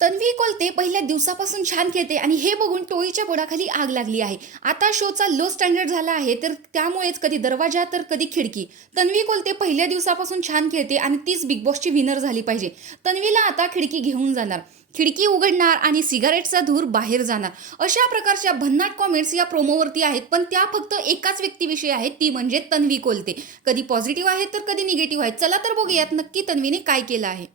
तन्वी कोलते पहिल्या दिवसापासून छान खेळते आणि हे बघून टोळीच्या पोटाखाली आग लागली आहे. आता शोचा लो स्टँडर्ड झाला आहे, तर त्यामुळेच कधी दरवाजा तर कधी खिडकी. तन्वी कोलते पहिल्या दिवसापासून छान खेळते आणि तीच बिग बॉसची विनर झाली पाहिजे. तन्वीला आता खिडकी घेऊन जाणार, खिडकी उघडणार आणि सिगारेटचा धूर बाहेर जाणार. अशा प्रकारच्या भन्नाट कॉमेंट्स या प्रोमोवरती आहेत, पण त्या फक्त एकाच व्यक्तीविषयी आहेत, ती म्हणजे तन्वी कोलते. कधी पॉझिटिव्ह आहेत तर कधी निगेटिव्ह आहेत. चला तर बघूयात नक्की तन्वीने काय केलं आहे.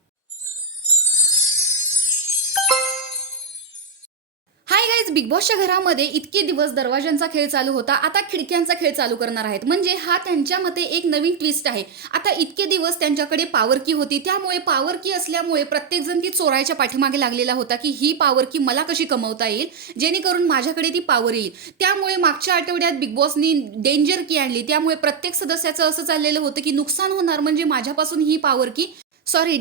हाय गाईज, बिग बॉसच्या घरामध्ये इतके दिवस दरवाजांचा खेळ चालू होता, आता खिडक्यांचा खेळ चालू करणार आहेत. म्हणजे हा त्यांच्या मते एक नवीन ट्विस्ट आहे. आता इतके दिवस त्यांच्याकडे पॉवर की होती, त्यामुळे पॉवर की असल्यामुळे प्रत्येकजण ती चोरायच्या पाठीमागे लागलेला होता की ही पॉवर की मला कशी कमवता येईल, जेणेकरून माझ्याकडे ती पॉवर येईल. त्यामुळे मागच्या आठवड्यात बिग बॉसनी डेंजर की आणली, त्यामुळे प्रत्येक सदस्याचं असं चाललेलं होतं की नुकसान होणार, म्हणजे माझ्यापासून ही पॉवर की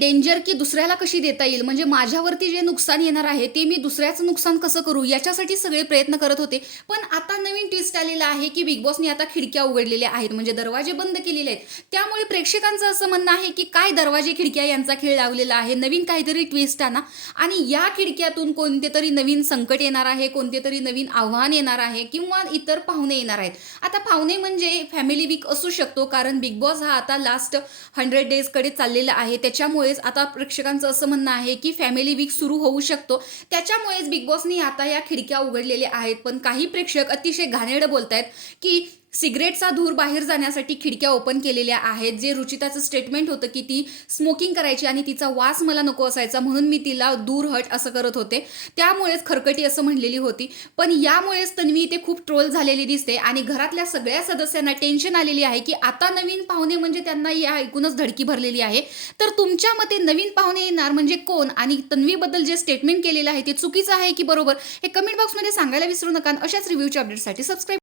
डेंजर की दुसऱ्याला कशी देता येईल, म्हणजे माझ्यावरती जे नुकसान येणार आहे ते मी दुसऱ्याचं नुकसान कसं करू, याच्यासाठी सगळे प्रयत्न करत होते. पण आता नवीन ट्विस्ट आलेला आहे की बिग बॉसनी आता खिडक्या उघडलेल्या आहेत, म्हणजे दरवाजे बंद केलेले आहेत. त्यामुळे प्रेक्षकांचं असं म्हणणं आहे की काय दरवाजे खिडक्या यांचा खेळ लावलेला आहे, नवीन काहीतरी ट्विस्ट आणा आणि या खिडक्यातून कोणते तरी नवीन संकट येणार आहे, कोणते तरी नवीन आव्हान येणार आहे किंवा इतर पाहुणे येणार आहेत. आता पाहुणे म्हणजे फॅमिली वीक असू शकतो, कारण बिग बॉस हा आता लास्ट 100 डेजकडे चाललेला आहे. त्याच्यामुळेच आता प्रेक्षकांचं असं म्हणणं आहे की फॅमिली वीक सुरू होऊ शकतो. त्याच्यामुळेच बिग बॉसनी आता या खिडक्या उघडलेल्या आहेत. पण काही प्रेक्षक अतिशय घाणेरडं बोलतायत की सिगरेटचा धूर बाहेर जाण्यासाठी खिडक्या ओपन केलेल्या आहेत. जे रुचिताचं स्टेटमेंट होतं की ती स्मोकिंग करायची आणि तिचा वास मला नको असायचा, म्हणून मी तिला दूर हट असं करत होते, त्यामुळेच खरकटी असं म्हणलेली होती. पण यामुळेच तन्वी इथे खूप ट्रोल झालेली दिसते आणि घरातल्या सगळ्या सदस्यांना टेन्शन आलेली आहे की आता नवीन पाहुणे म्हणजे त्यांना या ऐकूनच धडकी भरलेली आहे. तर तुमच्या मते नवीन पाहुणे येणार म्हणजे कोण, आणि तन्वीबद्दल जे स्टेटमेंट केलेलं आहे ते चुकीचं आहे की बरोबर, हे कमेंट बॉक्समध्ये सांगायला विसरू नका. अशाच रिव्ह्यूच्या अपडेटसाठी सबस्क्राईब